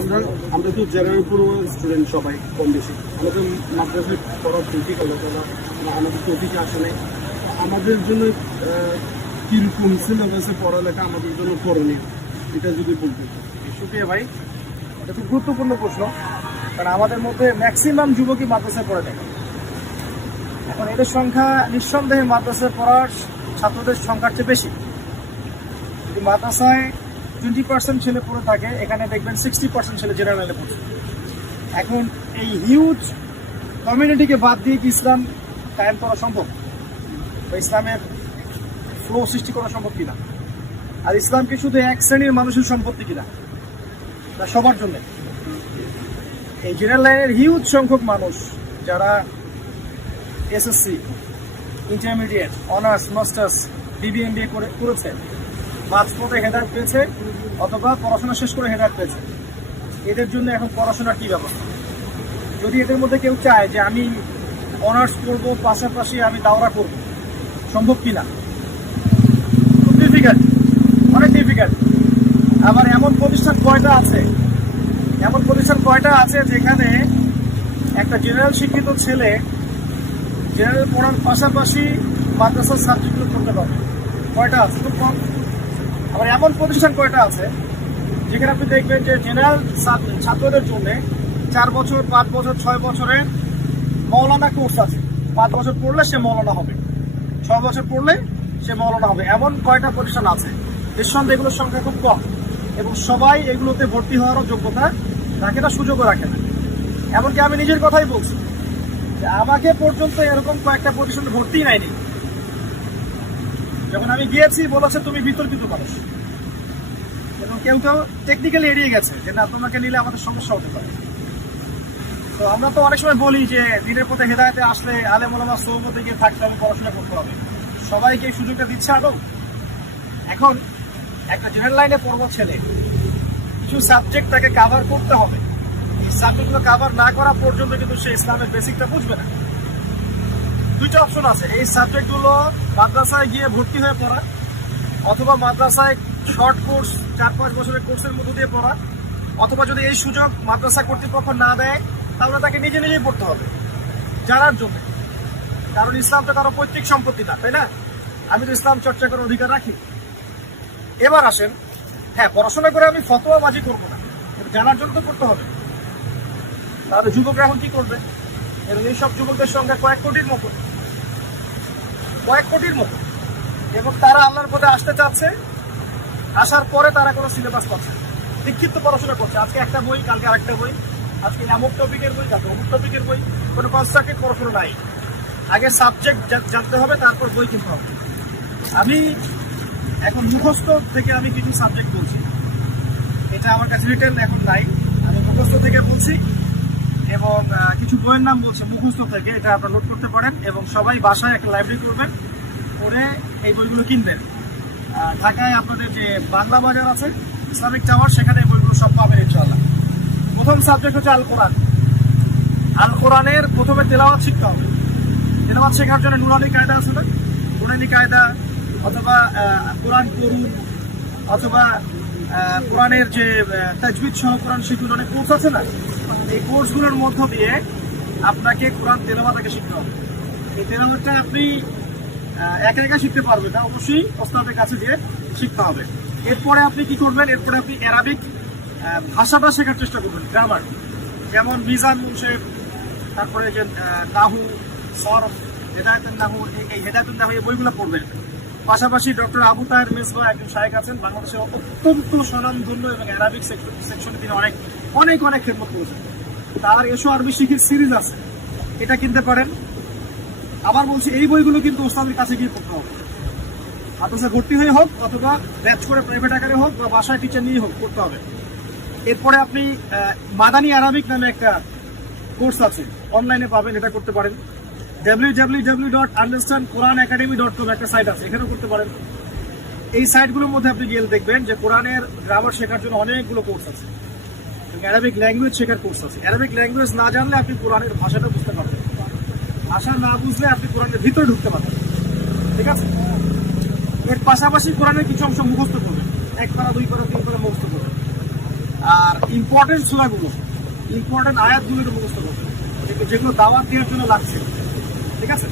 আমরা আমরা তো জেনারেল পুরো স্টুডেন্ট সবাই কম বেশি, আমাদের মাদ্রাসায় পড়ার তৌফিক আল্লাহ তাআলা আমাদের তৌফিকে আসে নাই। আমাদের জন্য কীরকম সিলেবাসে পড়ালেখা আমাদের জন্য করণীয়, এটা যদি বলতে। শুক্রিয়া ভাই, এটা খুব গুরুত্বপূর্ণ প্রশ্ন, কারণ আমাদের মধ্যে ম্যাক্সিমাম যুবকই মাদ্রাসায় পড়ে থাকে। এখন এদের সংখ্যা নিঃসন্দেহে মাদ্রাসায় পড়ার ছাত্রদের সংখ্যার চেয়ে বেশি। যদি মাদ্রাসায় 20% ছেলে পড়ে থাকে, এখানে দেখবেন 60% ছেলে জেনারেলে পড়ছে। এখন এই হিউজ কমিউনিটিকে বাদ দিয়ে কি ইসলাম কায়েম করা সম্ভব, বা ইসলামের ফ্লো সৃষ্টি করা সম্ভব কিনা? আর ইসলামকে শুধু এক শ্রেণীর মানুষের সম্পত্তি কিনা, তা সবার জন্য। এই জেনারেল লাইনের হিউজ সংখ্যক মানুষ যারা SSC, intermediate, honours, masters, BBA MBA করেছে, মাঝপথে হেদায়েত পেয়েছে অথবা পড়াশোনা শেষ করে হেদায়েত পেয়েছে, এদের জন্য এখন পড়াশোনার কী ব্যবস্থা? যদি এদের মধ্যে কেউ চায় যে আমি অনার্স করব, পাশাপাশি আমি দাওরা করব, সম্ভব কিনা? খুব ডিফিকাল্ট, অনেক ডিফিকাল্ট। আবার এমন প্রতিষ্ঠান কয়টা আছে যেখানে একটা জেনারেল শিক্ষিত ছেলে জেনারেল পড়ার পাশাপাশি মাদ্রাসার সাবজেক্টগুলো করতে পারবে? কয়টা আছে? খুব কম। আবার এমন প্রতিষ্ঠান কয়টা আছে যেখানে আপনি দেখবেন যে জেনারেল ছাত্রদের জন্য 4 বছর, 5 বছর, 6 বছরের মৌলানা কোর্স আছে। 5 বছর পড়লে সে মৌলানা হবে, 6 বছর পড়লে সে মৌলানা হবে। এমন কয়টা প্রতিষ্ঠান আছে? নিঃসন্দেহে এগুলোর সংখ্যা খুব কম, এবং সবাই এগুলোতে ভর্তি হওয়ারও যোগ্যতা রাখে না, সুযোগও রাখে না। এমনকি আমি নিজের কথাই বলছি যে আমাকে পর্যন্ত এরকম কয়েকটা প্রতিষ্ঠানে ভর্তিই নেয়নি। যখন আমি গিয়েছি বলেছে তুমি বিতর্কিত মানুষ, এবং কেউ কেউ টেকনিক্যালি এড়িয়ে গেছে যে না, তোমাকে নিলে আমাদের সমস্যা হতে পারে। তো আমরা তো অনেক সময় বলি যে দিনের পথে হেদায়েতে আসলে আলেম ওলামা সোহবতে গিয়ে থাকতে হবে, পড়াশোনা করতে হবে। সবাইকে এই সুযোগটা দিচ্ছে আদৌ? এখন একটা জেনারেল লাইনে পড়বো ছেলে, কিছু সাবজেক্ট তাকে কাভার করতে হবে। এই সাবজেক্টগুলো কাভার না করা পর্যন্ত কিন্তু সে ইসলামের বেসিকটা বুঝবে না। 2টা অপশন আছে, এই সাবজেক্টগুলো মাদ্রাসায় গিয়ে ভর্তি হয়ে পড়া, অথবা মাদ্রাসায় শর্ট কোর্স 4-5 বছরের কোর্সের মধ্য দিয়ে পড়া, অথবা যদি এই সুযোগ মাদ্রাসা কর্তৃপক্ষ না দেয় তাহলে তাকে নিজে নিজেই পড়তে হবে জানার জন্য। কারণ ইসলাম তো কারো পৈতৃক সম্পত্তি না, তাই না? আমি তো ইসলাম চর্চা করার অধিকার রাখি। এবার আসেন, হ্যাঁ, পড়াশোনা করে আমি ফতোয়াবাজি করবো না, জানার জন্য তো করতে হবে। তাহলে যুবকরা এখন কি করবে? এবং এইসব যুবকদের সঙ্গে কয়েক কোটির মতো, এবং তারা আল্লাহর পথে আসতে চাচ্ছে, আসার পরে তারা কোনো সিলেবাস পাচ্ছে, বিক্ষিপ্ত পড়াশোনা করছে। আজকে একটা বই, কালকে আরেকটা বই, আজকে অমুক টপিকের বই, কালকে অমুক টপিকের বই, কোনো কনস্ট্রাক্টেড পড়াশোনা নাই। আগে সাবজেক্ট জানতে হবে, তারপর বই কিনতে হবে। আমি এখন মুখস্থ থেকে আমি কিছু সাবজেক্ট বলছি, এটা আমার কাছে রিটেন এখন নাই, আমি মুখস্থ থেকে বলছি, এবং কিছু বইয়ের নাম বলছে মুখস্থ থেকে। এটা আপনারা নোট করতে পারেন, এবং সবাই বাসায় একটা লাইব্রেরি করবেন, করে এই বইগুলো কিনবেন। ঢাকায় আপনাদের যে বাংলা বাজার আছে, ইসলামিক টাওয়ার, সেখানে এই বইগুলো সব পাবেন ইনশাআল্লাহ। প্রথম সাবজেক্ট হচ্ছে আল কোরআন। আল কোরআনের প্রথমে তেলাওয়াত শিখতে হবে। তেলাওয়াত শেখার জন্য নুরানি কায়দা আছে না, নুরানি কায়দা, অথবা কোরআন করুন, অথবা কোরআনের যে তাজবিদ সহ কোরআন শিখুন, অনেক কোর্স আছে না, এই কোর্সগুলোর মধ্য দিয়ে আপনাকে কোরআন তেলাওয়াতকে শিখতে হবে। এই তেলাওয়াতটা আপনি একা একা শিখতে পারবেন না, অবশ্যই ওস্তাদের কাছে দিয়ে শিখতে হবে। এরপরে আপনি কি করবেন? এরপরে আপনি অ্যারাবিক ভাষাটা শেখার চেষ্টা করবেন, গ্রামার, যেমন মিজান মুনশেফ, তারপরে যে নাহু, সরফ, হেদায়েতুন নাহু, এই হেদায়েতুন নাহু এই বইগুলো পড়বেন। পাশাপাশি ডক্টর আবু তাহের মিসবাহ একজন শায়েখ আছেন, বাংলাদেশের অত্যন্ত স্বনামধন্য, এবং অ্যারাবিক সেকশনে তিনি অনেক খেদমত করেছেন। তার এসো আরবি শিখির সিরিজ আছে, এটা কিনতে পারেন। আবার বলছি, এই বইগুলো কিন্তু ওস্তাদের কাছে গিয়ে পড়তে হবে, মাদ্রাসা ভর্তি হয়ে হোক, অথবা ব্যাচ করে প্রাইভেট আকারে হোক, বা বাসায় টিচার নিয়ে হোক, করতে হবে। এরপরে আপনি মাদানী আরাবিক নামে একটা কোর্স আছে, অনলাইনে পাবেন, এটা করতে পারেন। www.understandquranacademy.com একটা সাইট আছে, এখানেও করতে পারেন। এই সাইটগুলোর মধ্যে আপনি গিয়ে দেখবেন যে কোরআনের গ্রামার শেখার জন্য অনেকগুলো কোর্স আছে, অ্যারাবিক ল্যাঙ্গুয়েজ শেখার কোর্স আছে। অ্যারাবিক ল্যাঙ্গুয়েজ না জানলে আপনি কোরআনের ভাষাটা বুঝতে পারবেন, ভাষা না বুঝলে আপনি কোরআনের ভিতরে ঢুকতে পারবেন, ঠিক আছে? এর পাশাপাশি কোরআনের কিছু অংশ মুখস্থ করবেন, 1 পারা 2 পারা 3 পারা মুখস্থ করবেন। আর ইম্পর্টেন্ট সূরাগুলো, ইম্পর্টেন্ট আয়াতগুলো একটু মুখস্থ করবেন, যেগুলো দাওয়াত দেওয়ার জন্য লাগছে। ঠিক আছে,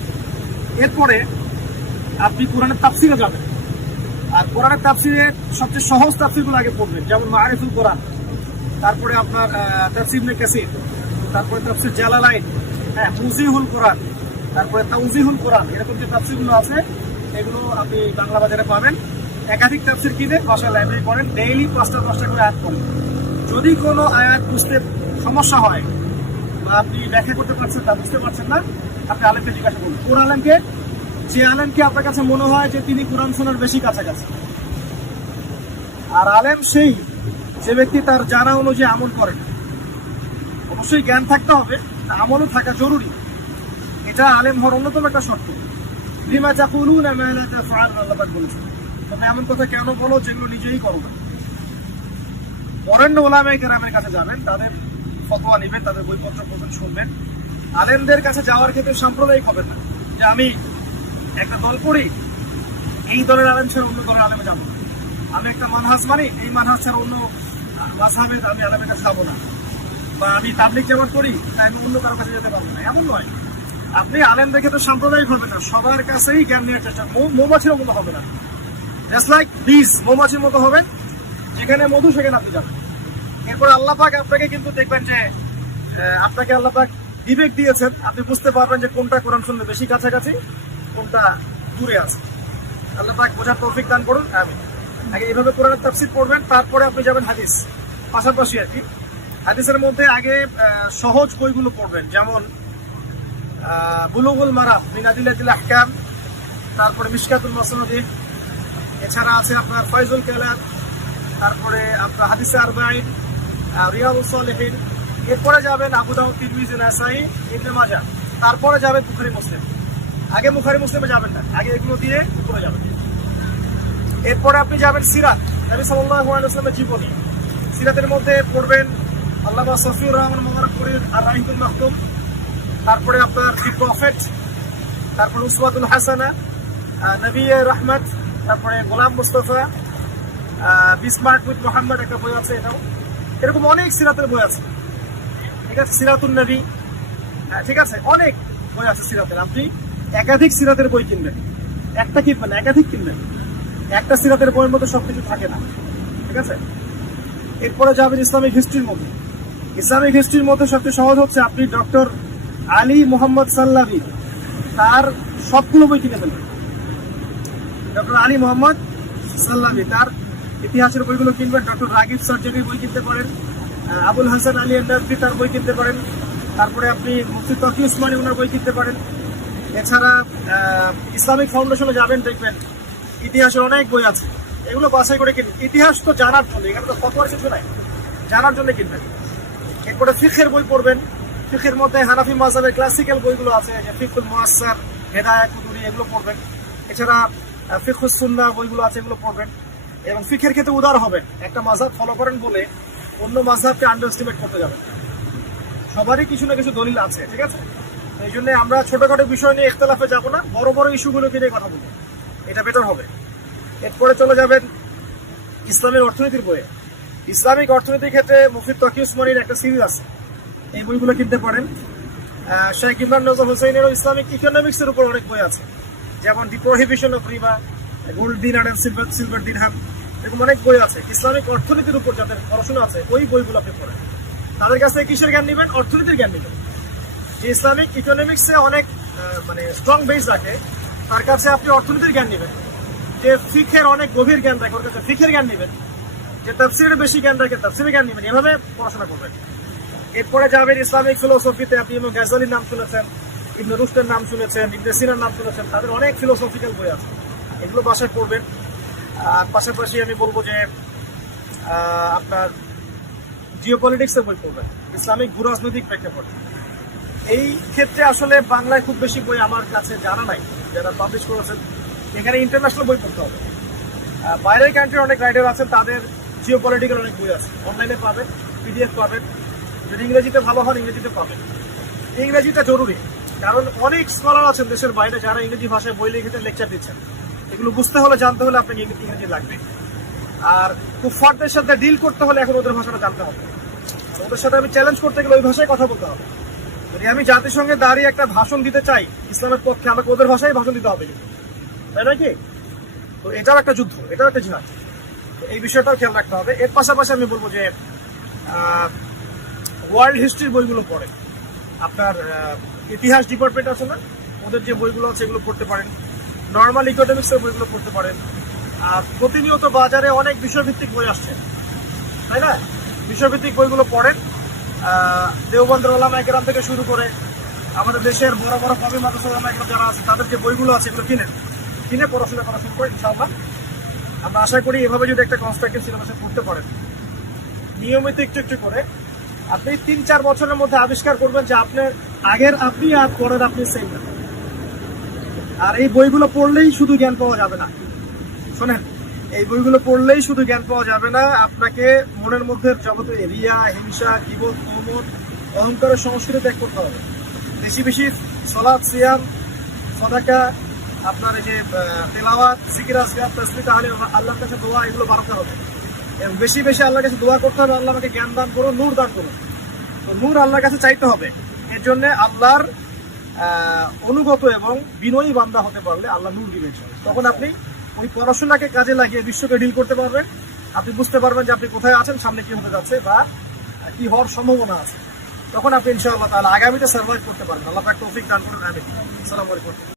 এরপরে আপনি কোরআনের তাফসিরে যাবেন। আর কোরআনের তাফসিরে সবচেয়ে সহজ তাফসিরগুলো আগে পড়বেন, যেমন মারিফুল কোরআন, তারপরে আপনার তাফসির ইবনে কাসির, তারপরে তাফসির জালালাইন, হ্যাঁ, মুজিহুল কোরআন, তারপরে তাউজিহুল কোরআন, এরকম যে তাফসিরগুলো আছে এগুলো আপনি বাংলা বাজারে পাবেন। একাধিক তাফসির কিনে বাসায় লাইব্রেরি করেন, ডেইলি 5টা করে আয়াত পড়েন। যদি কোনো আয়াত বুঝতে সমস্যা হয় বা আপনি ব্যাখ্যা করতে পারছেন তা বুঝতে পারছেন না, আপনি আলেমকে জিজ্ঞাসা করুন। কোন আলেমকে? যে আলেমকে আপনার কাছে মনে হয় যে তিনি কোরআন শোনার বেশি কাছাকাছি। আর আলেম সেই যে ব্যক্তি তার জানা অনুযায়ী আমল করেন। অবশ্যই জ্ঞান থাকতে হবে, আমলও থাকা জরুরি, এটা আলেম হওয়ার অন্যতম একটা শর্ত। লিমা তাকুলুনা মা লা তাফআলুন, আল্লাহ পাক বলেছেন, তুমি এমন কথা কেন বলো যেগুলো নিজেই করো না। বরেণ্য ওলামায়ে কেরামের কাছে যাবেন, তাদের ফতোয়া নেবেন, তাদের বইপত্র পড়বেন, শুনবেন। আলেমদের কাছে যাওয়ার ক্ষেত্রে সাম্প্রদায়িক হবেন না, যে আমি একটা দল করি, এই দলের আলেম ছাড়া অন্য দলের আলেমে যাবো না। আমি একটা মানহাজ মানি, এই মানহাজ ছাড়া অন্য মাযহাবে আমি আলেমের কাছে যাবো না। বা আমি তাবলীগ জামাত করি, তাই আমি অন্য কারো কাছে যেতে পারবো না, এমন নয়। আপনি আলেমদের ক্ষেত্রে সাম্প্রদায়িক হবেন না, সবার কাছেই জ্ঞান নেওয়ার চেষ্টা। মৌমাছির মতো হবে না, জাস্ট লাইক বিজ, মৌমাছির মতো হবেন, যেখানে মধু সেখানে আপনি যাবেন। এরপর আল্লাহ পাক আপনাকে কিন্তু দেখবেন যে আপনাকে আল্লাহ পাক বিবেক দিয়েছেন, আপনি বুঝতে পারবেন যে কোনটা কোরআন শুনলে বেশি কাছাকাছি, কোনটা দূরে আছে। আল্লাহ পাক বোঝার তৌফিক দান করুন, আমিন। আগে এইভাবে কোরআনের তাফসীর পড়বেন, তারপরে আপনি যাবেন হাদিস, পাশাপাশি আর কি। হাদিসের মধ্যে আগে সহজ বইগুলো পড়বেন, যেমন বুলুগুল মারাম মিন আদিল্লাতিল আহকাম, তারপরে মিশকাতুল মাসনাদি, এছাড়া আছে আপনার ফায়জুল কালাম, তারপরে আপনার হাদিসে আরবাঈন, রিয়াদুস সালিহিন। এরপরে যাবেন আবু দাউদ, তিরমিজি, নাসাঈ, ইবনে মাজাহ, তারপরে যাবেন বুখারী মুসলিম। আগে বুখারী মুসলিমে যাবেন না, আগে এগুলো দিয়ে উপরে যাবেন। এরপরে আপনি যাবেন সিরাত, নবী সাল্লাল্লাহু আলাইহি ওয়াসাল্লামের জীবনী। সিরাতের মধ্যে পড়বেন আল্লামা সফিউর রহমান মুবারকপুরীর আর রাহিকুল মাখতুম, তারপরে আপনার দি প্রফেট, তারপরে উসওয়াতুল হাসানা, নবী রহমত, তারপরে গোলাম মুস্তাফা, বিসমার্ট উইথ মোহাম্মদ একটা বই আছে, এটাও। এরকম অনেক সিরাতের বই আছে, ঠিক আছে, সিরাতুন নবী, ঠিক আছে, অনেক বই আছে সিরাতের। আপনি একাধিক সিরাতের বই কিনবেন, একটা কিনবেন, একাধিক কিনবেন। একটা সিরাতের বইয়ের মধ্যে সবকিছু থাকে না, ঠিক আছে। এরপরে যাবেন ইসলামিক হিস্ট্রির মধ্যে। ইসলামিক হিস্ট্রির মধ্যে সবচেয়ে সহজ হচ্ছে আপনি ডক্টর আলী মোহাম্মদ সাল্লাবি, তার সবগুলো বই কিনে ফেলবেন। ডক্টর আলী মোহাম্মদ সাল্লাবি, তার ইতিহাসের বইগুলো কিনবেন। ডক্টর রাগিব সার্জনের বই কিনতে পারেন, আবুল হাসান আলী আন্দারফি তার বই কিনতে পারেন। তারপরে আপনি মুফতি তকি উসমানী ওনার বই কিনতে পারেন। এছাড়া ইসলামিক ফাউন্ডেশনে যাবেন, দেখবেন ইতিহাসের অনেক বই আছে, এগুলো বাছাই করে কিনবেন। ইতিহাস তো জানার জন্য, এখানে তো ফতোয়ার কিছু নাই, জানার জন্য কিনবেন। এরপরে ফিকহের বই পড়বেন, ফিকহের মধ্যে হানাফি মাযহাবের ক্লাসিক্যাল বইগুলো আছে, যে ফিকহুল মুয়াসসার, হেদায়া কুতুবী, এগুলো পড়বেন। এছাড়া ফিকহুস সুন্নাহ বইগুলো আছে, এগুলো পড়বেন। এবং ফিকহের ক্ষেত্রে উদার হবেন, একটা মাযহাব ফলো করেন বলে অন্য মাযহাবকে আন্ডার এস্টিমেট করতে যাবেন। সবারই কিছু না কিছু দলিল আছে, ঠিক আছে। এই জন্য আমরা ছোটখাটো বিষয় নিয়ে ইখতিলাফে যাব না, বড় বড় ইস্যুগুলোকে নিয়ে কথা বলবো, এটা বেটার হবে। এরপরে চলে যাবেন ইসলামের অর্থনীতির বইয়ে। ইসলামিক অর্থনীতির ক্ষেত্রে মুফতি তকি উসমানীর একটা সিরিজ আছে, এই বইগুলো কিনতে পারেন। শেখ ইমরান নজর হুসাইনেরও ইসলামিক ইকোনমিক্সের উপর অনেক বই আছে, যেমন দি prohibition of Rewa, gold dinar and silver দিরহাম, এরকম অনেক বই আছে ইসলামিক অর্থনীতির উপর। যাদের পড়াশোনা আছে ওই বইগুলো আপনি পড়েন, তাদের কাছ থেকে কিসের জ্ঞান নেবেন? অর্থনীতির জ্ঞান নেবেন। যে ইসলামিক ইকোনমিক্সে অনেক মানে স্ট্রং বেস রাখে, তার কাছে আপনি অর্থনীতির জ্ঞান নেবেন। যে ফিকহের অনেক গভীর জ্ঞান রাখে, ওর কাছে ফিকহের জ্ঞান নেবেন। যে তাফসীরের বেশি জ্ঞান রাখে, তাফসীরের জ্ঞান নেবেন। এভাবে পড়াশোনা করবেন। এরপরে যাবেন ইসলামিক ফিলোসফিতে, আপনি ইমাম গাজ্জালির নাম শুনেছেন, ইবনে রুশদের নাম শুনেছেন, ইবনে সিনার নাম শুনেছেন, তাদের অনেক ফিলোসফিক্যাল বই আছে, এগুলো বাসায় পড়বেন। আর পাশাপাশি আমি বলবো যে আপনার জিওপলিটিক্সের বই পড়বেন, ইসলামিক ভূরাজনৈতিক প্রেক্ষাপট। এই ক্ষেত্রে আসলে বাংলায় খুব বেশি বই আমার কাছে জানা নাই যারা পাবলিশ করেছেন। এখানে ইন্টারন্যাশনাল বই পড়তে হবে। বাইরের কান্ট্রির অনেক রাইটার আছেন, তাদের জিওপলিটিক্যাল অনেক বই আছে, অনলাইনে পাবেন, পিডিএফ পাবেন। যদি ইংরেজিতে ভালো হন, ইংরেজিতে পাবেন। ইংরেজিটা জরুরি, কারণ অনেক স্কলার আছেন দেশের বাইরে যারা ইংরেজি ভাষায় বই লিখেছেন, লেকচার দিচ্ছেন। এগুলো বুঝতে হলে, জানতে হলে আপনাকে ইংরেজি লাগবে। আর কুফফারদের সাথে ডিল করতে হলে এখন ওদের ভাষাটা জানতে হবে। ওদের সাথে আমি চ্যালেঞ্জ করতে গেলে ওই ভাষায় কথা বলতে হবে। যদি আমি জাতিসংঘে দাঁড়িয়ে একটা ভাষণ দিতে চাই ইসলামের পক্ষে, আমাকে ওদের ভাষায় ভাষণ দিতে হবে, তাই নয় কি? তো এটাও একটা যুদ্ধ, এটাও একটা জিহাদ। এই বিষয়টাও খেয়াল রাখতে হবে। এর পাশাপাশি আমি বলবো যে ওয়ার্ল্ড হিস্ট্রির বইগুলো পড়ে, আপনার ইতিহাস ডিপার্টমেন্ট আছে না, ওদের যে বইগুলো আছে এগুলো পড়তে পারেন। নর্মাল ইকোনমিক্সের বইগুলো পড়তে পারেন। আর প্রতিনিয়ত বাজারে অনেক বিষয়ভিত্তিক বই আসছে, তাই না? বিষয়ভিত্তিক বইগুলো পড়েন। দেওবন্দ ওলামা একরাম থেকে শুরু করে আমাদের দেশের বড় বড় কবি মাদ্রাসা ওলামা একরাম যারা আছে তাদের যে বইগুলো আছে এগুলো কিনে পড়াশোনা করা শুরু করে ইনশাআল্লাহ। আমরা আশা করি এভাবে যদি একটা কনস্ট্রাকটিভ সিলেবাসে পড়তে পারেন নিয়মিত একটু একটু করে, আপনি 3-4 বছরের মধ্যে আবিষ্কার করবেন যে আপনার আগের আপনি আর পরের আপনি সেম না। আর এই বইগুলো পড়লেই শুধু জ্ঞান পাওয়া যাবে না, শোনেন, এই বইগুলো পড়লেই শুধু জ্ঞান পাওয়া যাবে না, আপনাকে মনের মধ্যে জগতে রিয়া, হিংসা, গীবত, মোহাম্মদ, অহংকারের সংস্কৃতি ত্যাগ করতে হবে। বেশি বেশি সালাত, সিয়াম, সাদাকা, আপনার এই যে তেলাওয়াত, জিকির, আজকার, তাসবিহ, তাহলিল, আল্লাহর কাছে দোয়া, এগুলো বাড়াতে হবে। এবং বেশি বেশি আল্লাহর কাছে দোয়া করতে হবে, আল্লাহ আমাকে জ্ঞান দান করো, নূর দান করো। তো নূর আল্লাহর কাছে চাইতে হবে। এর জন্য আল্লাহর অনুগত এবং বিনয়ী বান্দা হতে পারলে আল্লাহ নূর দিবেন। তখন আপনি ওই পড়াশোনাকে কাজে লাগিয়ে বিশ্বকে ডিল করতে পারবেন। আপনি বুঝতে পারবেন যে আপনি কোথায় আছেন, সামনে কি হতে যাচ্ছে বা কি হওয়ার সম্ভাবনা আছে। তখন আপনি ইনশাআল্লাহ তাআলা আগামীতে সার্ভাইভ করতে পারবেন। আল্লাহ পাক তৌফিক দান করুন। আমিন। আসসালামু আলাইকুম।